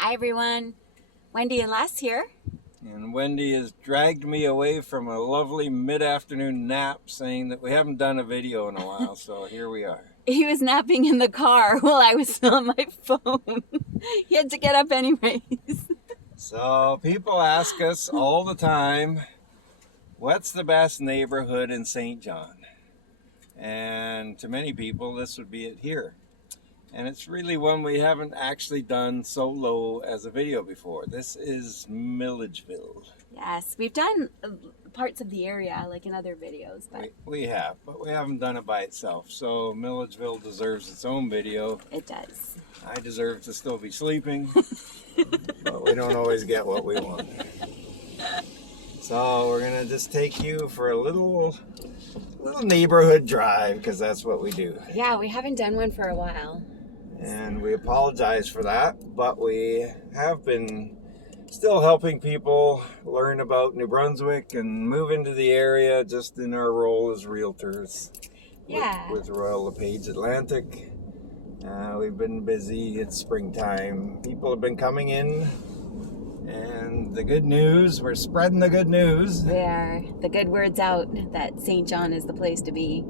Hi everyone, Wendy and Les here. And Wendy has dragged me away from a lovely mid-afternoon nap saying that we haven't done a video in a while, so here we are. He was napping in the car while I was on my phone. He had to get up anyways. So people ask us all the time, what's the best neighborhood in St. John? And to many people, this would be it here. And it's really one we haven't actually done solo as a video before. This is Millidgeville. Yes, we've done parts of the area like in other videos. But We have, but we haven't done it by itself. So Millidgeville deserves its own video. it does. I deserve to still be sleeping, but we don't always get what we want. So we're gonna just take you for a little neighborhood drive, because that's what we do. Yeah, we haven't done one for a while. And we apologize for that, but we have been still helping people learn about New Brunswick and move into the area just in our role as realtors. Yeah. With Royal LePage Atlantic. We've been busy. It's springtime. People have been coming in. And the good news, we're spreading the good news. Where the good word's out that St. John is the place to be.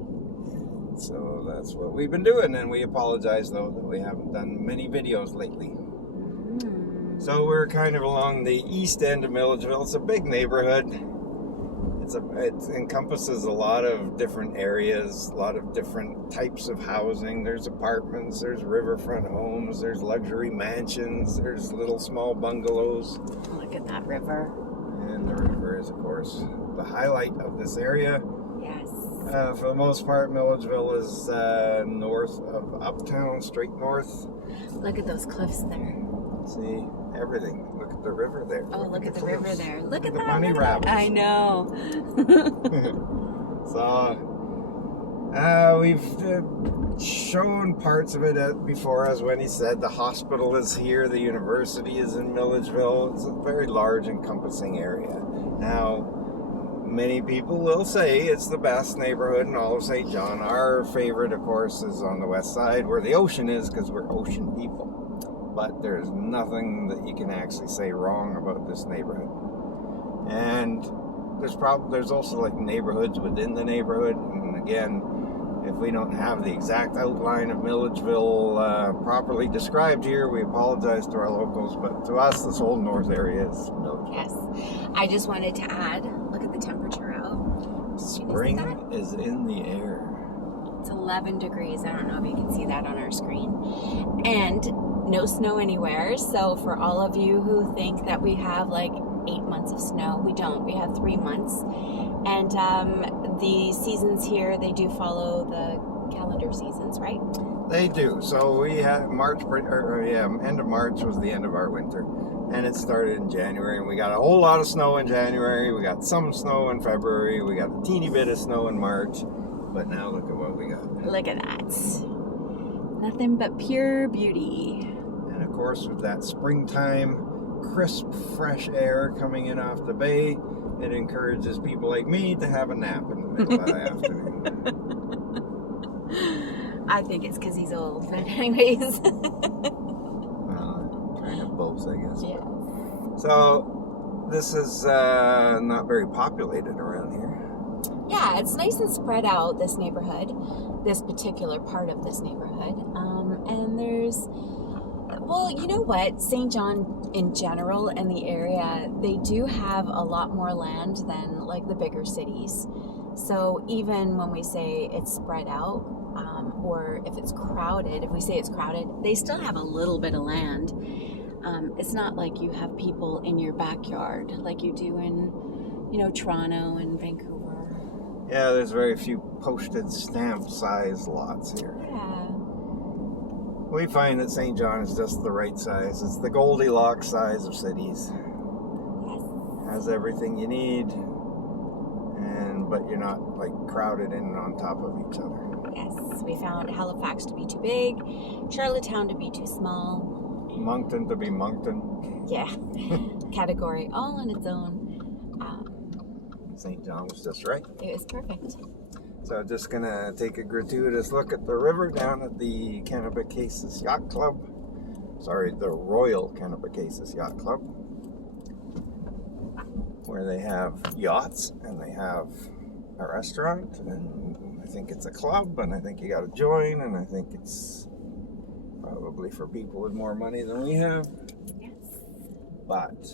So that's what we've been doing, and we apologize though that we haven't done many videos lately. So we're kind of along the east end of Millidgeville. It's a big neighborhood. It encompasses a lot of different areas, a lot of different types of housing. There's apartments, there's riverfront homes, there's luxury mansions, there's little small bungalows. Look at that river. And the river is, of course, the highlight of this area. Yes. For the most part, Millidgeville is north of Uptown, straight north. Look at those cliffs there. See everything. Look at the river there. Oh, look at the river there. Look at the that. bunny rabbits. I know. So, we've shown parts of it before, as Wendy said. The hospital is here. The university is in Millidgeville. It's a very large, encompassing area. Now, many people will say it's the best neighborhood in all of St. John. Our favorite, of course, is on the west side where the ocean is, because we're ocean people. But there's nothing that you can actually say wrong about this neighborhood. And there's also like neighborhoods within the neighborhood. And again, if we don't have the exact outline of Millidgeville properly described here, we apologize to our locals. But to us, this whole north area is Millidgeville. Yes. I just wanted to add, look at the temperature out. Spring is in the air. It's 11 degrees. I don't know if you can see that on our screen. And no snow anywhere. So for all of you who think that we have like 8 months of snow, we don't. We have 3 months. And the seasons here, they do follow the calendar seasons, right? They do. So we had end of March was the end of our winter. And it started in January, and we got a whole lot of snow in January. We got some snow in February. We got a teeny bit of snow in March. But now look at what we got. Look at that. Nothing but pure beauty. And of course, with that springtime, crisp, fresh air coming in off the bay, it encourages people like me to have a nap in the middle of the afternoon. I think it's because he's old, but anyways. Kind of both, I guess. Yeah. So, this is not very populated around here. Yeah, it's nice and spread out, this neighborhood, this particular part of this neighborhood. And there's, well, you know what? St. John in general and the area, they do have a lot more land than like the bigger cities. So even when we say it's spread out, or if it's crowded, if we say it's crowded, they still have a little bit of land. It's not like you have people in your backyard like you do in, Toronto and Vancouver. Yeah, there's very few postage stamp size lots here. Yeah. We find that St. John is just the right size. It's the Goldilocks size of cities. Yes. Has everything you need, but you're not like crowded in on top of each other. Yes, we found Halifax to be too big, Charlottetown to be too small. Moncton to be Moncton. Yeah, category all on its own. St. John was just right. It was perfect. So just gonna take a gratuitous look at the river down at the Kennebec Cases Yacht Club. the Royal Kennebecasis Yacht Club, where they have yachts and they have a restaurant, and I think it's a club, and I think you got to join, and I think it's probably for people with more money than we have. Yes. But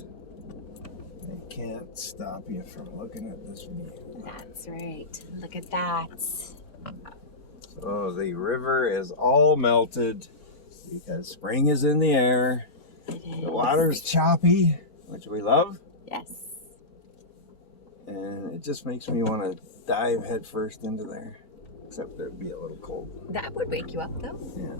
they can't stop you from looking at this view. That's right. Look at that. So the river is all melted because spring is in the air. It is. The water's choppy, which we love. Yes. And it just makes me want to dive headfirst into there. Except it'd be a little cold. That would wake you up, though. Yeah.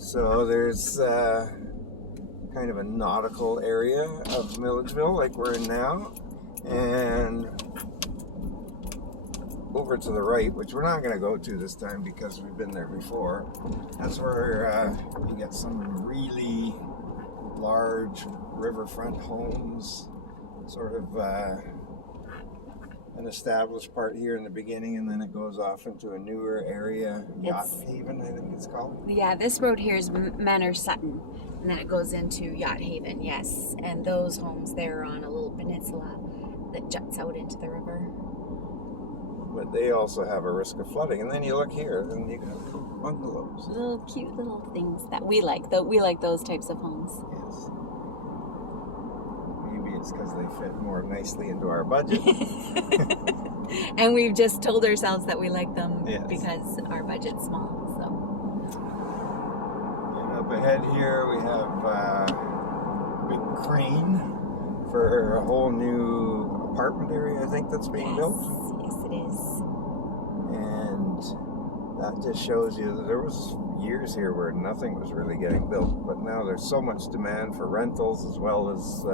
So there's kind of a nautical area of Millidgeville, like we're in now. And over to the right, which we're not going to go to this time because we've been there before, that's where you get some really large riverfront homes, sort of an established part here in the beginning, and then it goes off into a newer area, Yacht Haven, I think it's called. Yeah, this road here is Manor Sutton, and then it goes into Yacht Haven, yes. And those homes there are on a little peninsula that juts out into the river. But they also have a risk of flooding. And then you look here, and you got bungalows. Little cute little things that we like. We like those types of homes. Yes. Maybe it's because they fit more nicely into our budget. And we've just told ourselves that we like them Yes. because our budget's small. So. And up ahead here, we have a big crane for a whole new apartment area, I think, that's being built. Yes, it is. And that just shows you that there was years here where nothing was really getting built, but now there's so much demand for rentals as well as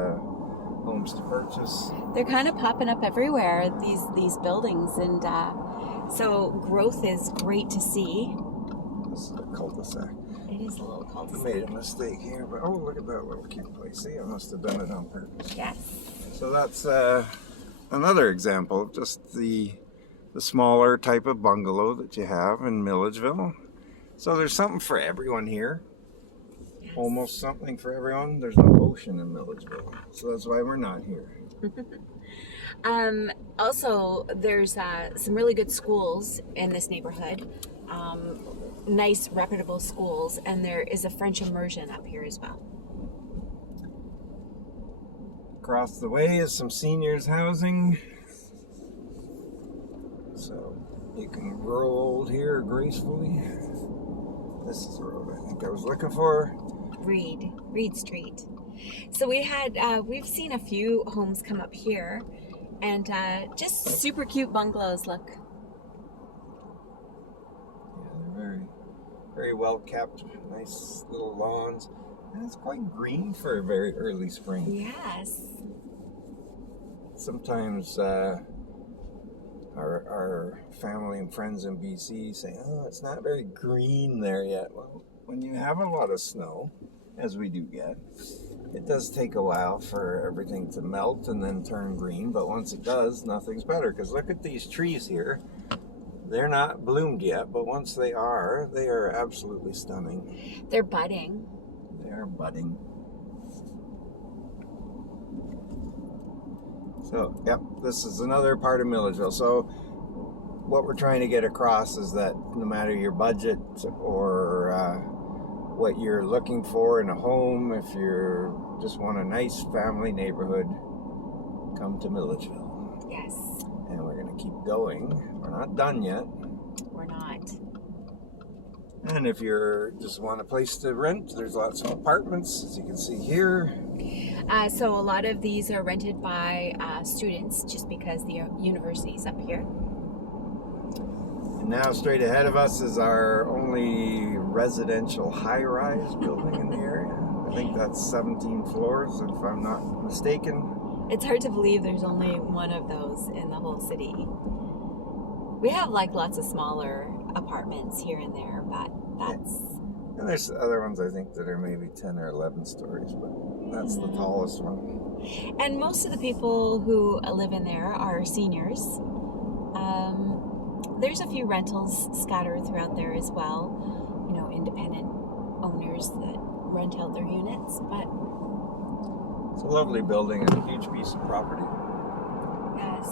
homes to purchase. They're kind of popping up everywhere, these buildings, and so growth is great to see. This is a cul-de-sac. It is a little I cul-de-sac. made a mistake here, but oh, look at that little cute place. See, I must have done it on purpose. Yes. So that's another example of just the smaller type of bungalow that you have in Millidgeville. So there's something for everyone here. Yes. Almost something for everyone. There's no ocean in Millidgeville, so that's why we're not here. Also, there's some really good schools in this neighborhood. Nice, reputable schools, and there is a French immersion up here as well. Across the way is some seniors housing, so you can grow old here gracefully. This is the road I think I was looking for. Reed Street. So we've seen a few homes come up here, and just super cute bungalows. Look. Yeah, they're very, very well kept. Nice little lawns, and it's quite green for a very early spring. Yes. Sometimes our family and friends in BC say, "Oh, it's not very green there yet." Well, when you have a lot of snow, as we do get, it does take a while for everything to melt and then turn green. But once it does, nothing's better. Because look at these trees here. They're not bloomed yet, but once they are absolutely stunning. They're budding. They are budding. So, yep, this is another part of Millidgeville. So, what we're trying to get across is that no matter your budget or what you're looking for in a home, if you just want a nice family neighborhood, come to Millidgeville. Yes. And we're going to keep going. We're not done yet. We're not. And if you just want a place to rent, there's lots of apartments, as you can see here. So a lot of these are rented by students just because the university's up here. And now straight ahead of us is our only residential high-rise building in the area. I think that's 17 floors, if I'm not mistaken. It's hard to believe there's only one of those in the whole city. We have like lots of smaller apartments here and there, but that's... And there's other ones I think that are maybe 10 or 11 stories, but that's the tallest one. And most of the people who live in there are seniors. There's a few rentals scattered throughout there as well, you know, independent rent out their units, but it's a lovely building and a huge piece of property. yes.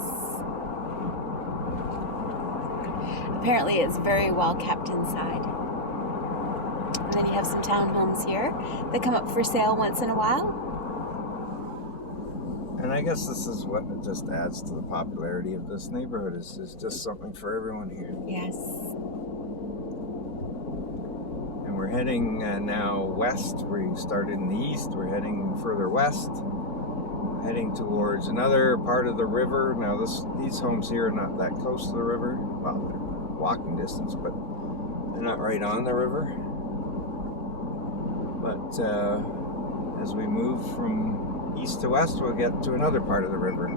Apparently it's very well kept inside. And then you have some townhomes here that come up for sale once in a while. And I guess this is what just adds to the popularity of this neighborhood. Is just something for everyone here. Yes. And we're heading now west. We started in the east. We're heading further west, heading towards another part of the river. Now these homes here are not that close to the river. Well, they're walking distance, but they're not right on the river. But as we move from east to west, we'll get to another part of the river.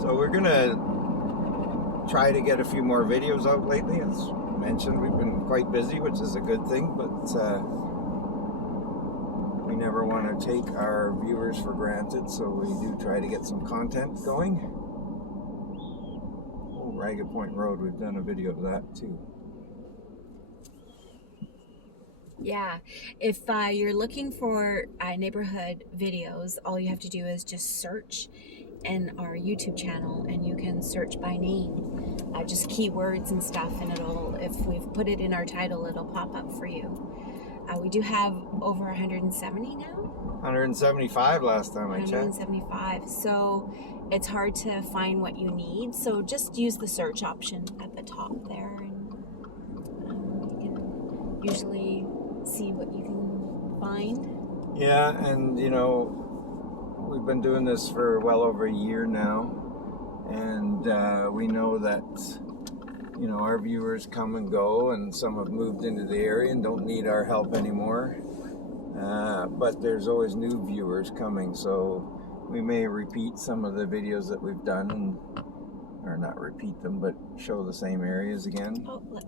So we're gonna try to get a few more videos out lately. As mentioned, we've been quite busy, which is a good thing, but we never want to take our viewers for granted, so we do try to get some content going. Oh, Ragged Point Road, we've done a video of that too. Yeah, if you're looking for neighborhood videos, all you have to do is just search in our YouTube channel, and you can search by name, just keywords and stuff, and if we've put it in our title, it'll pop up for you. We do have over 170 now. 175 last time I checked. 175. So it's hard to find what you need. So just use the search option at the top there, and you can usually see what you can find. Yeah, and you know, we've been doing this for well over a year now, and we know that, you know, our viewers come and go, and some have moved into the area and don't need our help anymore. But there's always new viewers coming, so we may repeat some of the videos that we've done, or not repeat them, but show the same areas again. Oh, look,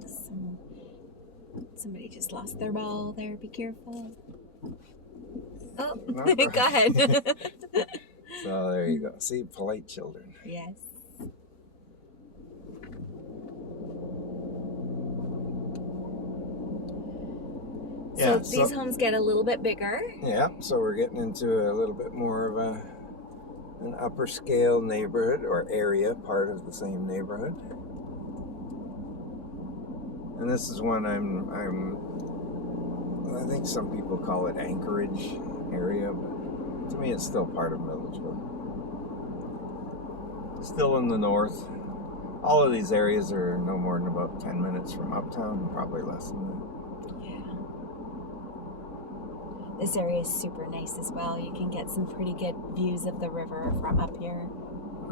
somebody just lost their ball there. Be careful. Oh, go ahead. So there you go. See, polite children. Yes. So these homes get a little bit bigger. Yeah, so we're getting into a little bit more of an upper scale neighborhood or area, part of the same neighborhood. And this is one I think some people call it Anchorage area, but to me it's still part of Millidgeville. Still in the north. All of these areas are no more than about 10 minutes from uptown, and probably less than that. Yeah. This area is super nice as well. You can get some pretty good views of the river from up here.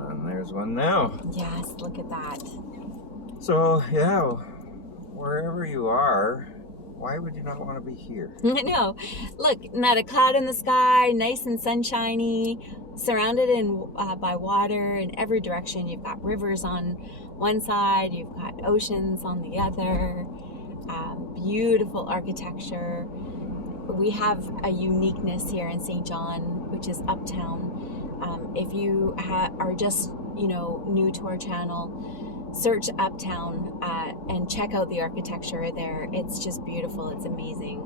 And there's one now. Yes, look at that. So, yeah, wherever you are, why would you not want to be here? No, look, not a cloud in the sky, nice and sunshiny, surrounded by water in every direction. You've got rivers on one side, you've got oceans on the other, beautiful architecture. We have a uniqueness here in St. John, which is uptown. If you are just, new to our channel, search uptown and check out the architecture there. It's just beautiful. It's amazing.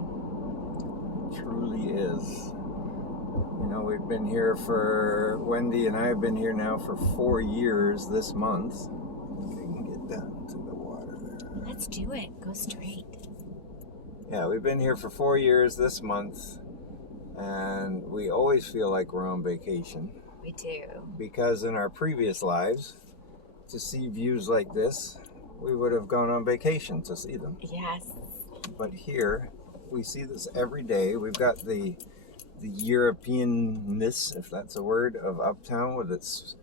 It truly is. We've been here Wendy and I have been here now for 4 years this month. I can get down to the water there. Let's do it. Go straight. Yeah, we've been here for 4 years this month, and we always feel like we're on vacation. We do. Because in our previous lives, to see views like this, we would have gone on vacation to see them. Yes. But here, we see this every day. We've got the European-ness, if that's a word, of uptown with its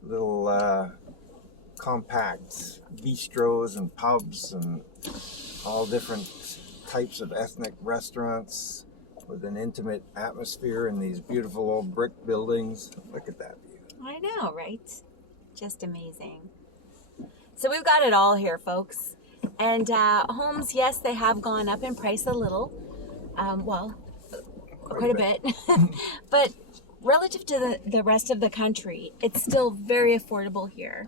little compact bistros and pubs and all different types of ethnic restaurants with an intimate atmosphere and these beautiful old brick buildings. Look at that view. I know, right? Just amazing. So we've got it all here, folks. And homes, yes, they have gone up in price a little. Quite a bit. But relative to the rest of the country, it's still very affordable here.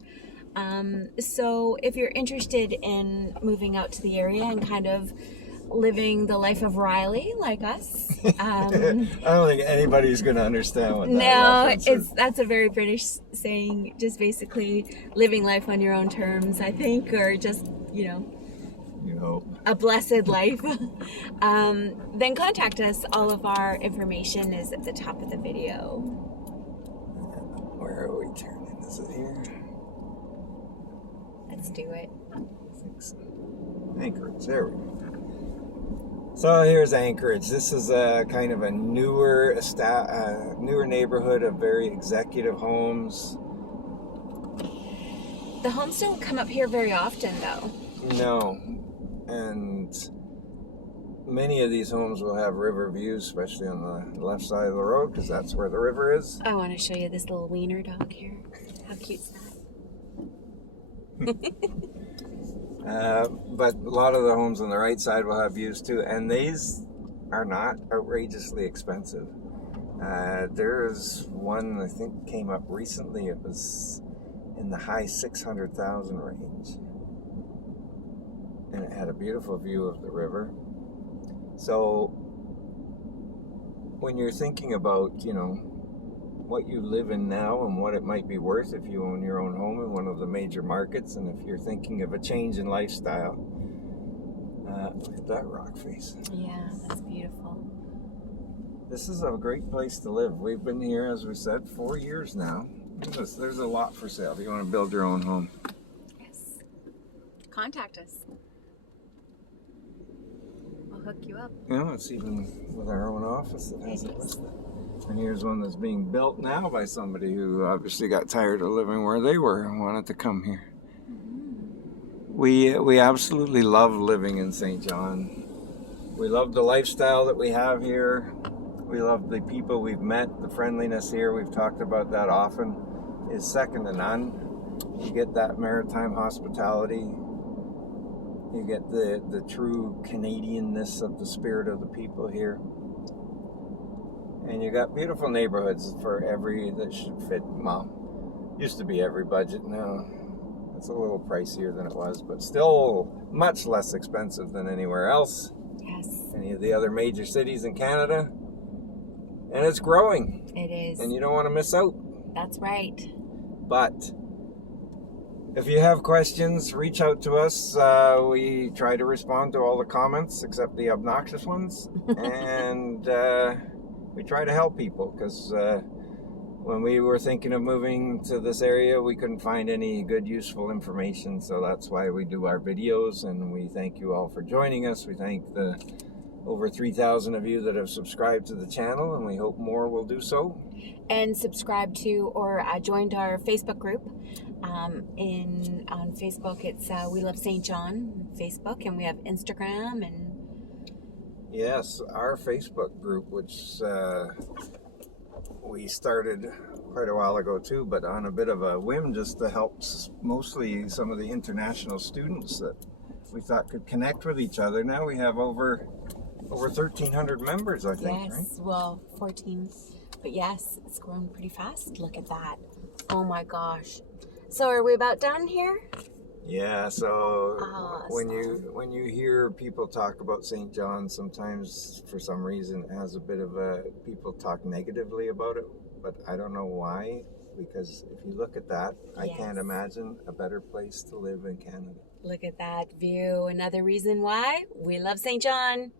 So if you're interested in moving out to the area and kind of living the life of Riley like us, I don't think anybody's going to understand what that no, reference is. that's a very British saying, just basically living life on your own terms, I think, or just, you know, a blessed life. Then contact us. All of our information is at the top of the video. Where are we turning? Is it here? Let's do it. I think so. Anchorage, there we go. So here's Anchorage. This is a kind of a newer neighborhood of very executive homes. The homes don't come up here very often, though. No, and many of these homes will have river views, especially on the left side of the road, because that's where the river is. I want to show you this little wiener dog here. How cute's that? But a lot of the homes on the right side will have views too, and these are not outrageously expensive. There's one I think came up recently. It was in the high 600,000 range, and it had a beautiful view of the river. So when you're thinking about, you know, what you live in now and what it might be worth if you own your own home in one of the major markets, and if you're thinking of a change in lifestyle, look at that rock face. Yeah, that's beautiful. This is a great place to live. We've been here, as we said, 4 years now. There's a lot for sale if you want to build your own home. Yes. Contact us. We'll hook you up. You know, it's even with our own office that has it listed. And here's one that's being built now by somebody who obviously got tired of living where they were and wanted to come here. We absolutely love living in St. John. We love the lifestyle that we have here. We love the people we've met. The friendliness here, we've talked about that often, is second to none. You get that maritime hospitality. You get the true Canadianness of the spirit of the people here. And you got beautiful neighborhoods for that should fit, well, used to be every budget. Now it's a little pricier than it was, but still much less expensive than anywhere else. Yes. Any of the other major cities in Canada. And it's growing. It is. And you don't want to miss out. That's right. But if you have questions, reach out to us. We try to respond to all the comments except the obnoxious ones. And we try to help people, because when we were thinking of moving to this area, we couldn't find any good, useful information. So that's why we do our videos, and we thank you all for joining us. We thank the over 3,000 of you that have subscribed to the channel, and we hope more will do so. And subscribe to or joined our Facebook group. On Facebook, it's We Love St. John Facebook, and we have Instagram and. Yes, our Facebook group, which we started quite a while ago too, but on a bit of a whim, just to help mostly some of the international students that we thought could connect with each other. Now we have over 1,300 members, I think, yes, right? Well, 14. But yes, it's grown pretty fast. Look at that. Oh my gosh. So are we about done here? Yeah, so when you hear people talk about St. John, sometimes for some reason it has a bit of people talk negatively about it, but I don't know why, because if you look at that, I can't imagine a better place to live in Canada. Look at that view. Another reason why we love St. John.